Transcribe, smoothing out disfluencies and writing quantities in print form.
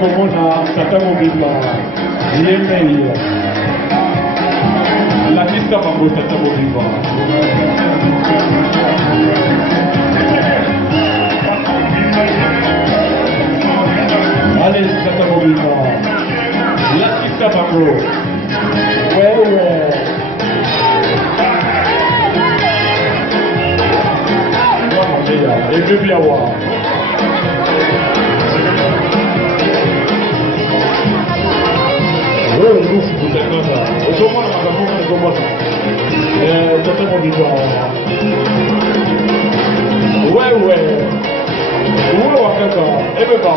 komona tata mobimba yemei lakisa bango tata mobimba allez tata mobimba lakisa bango wewe et puis bien voir. Oui, nous, vous êtes comme ça. Et comment on a comment c'est tellement bizarre. Ouais. Ouais, on va faire ça. Et bien,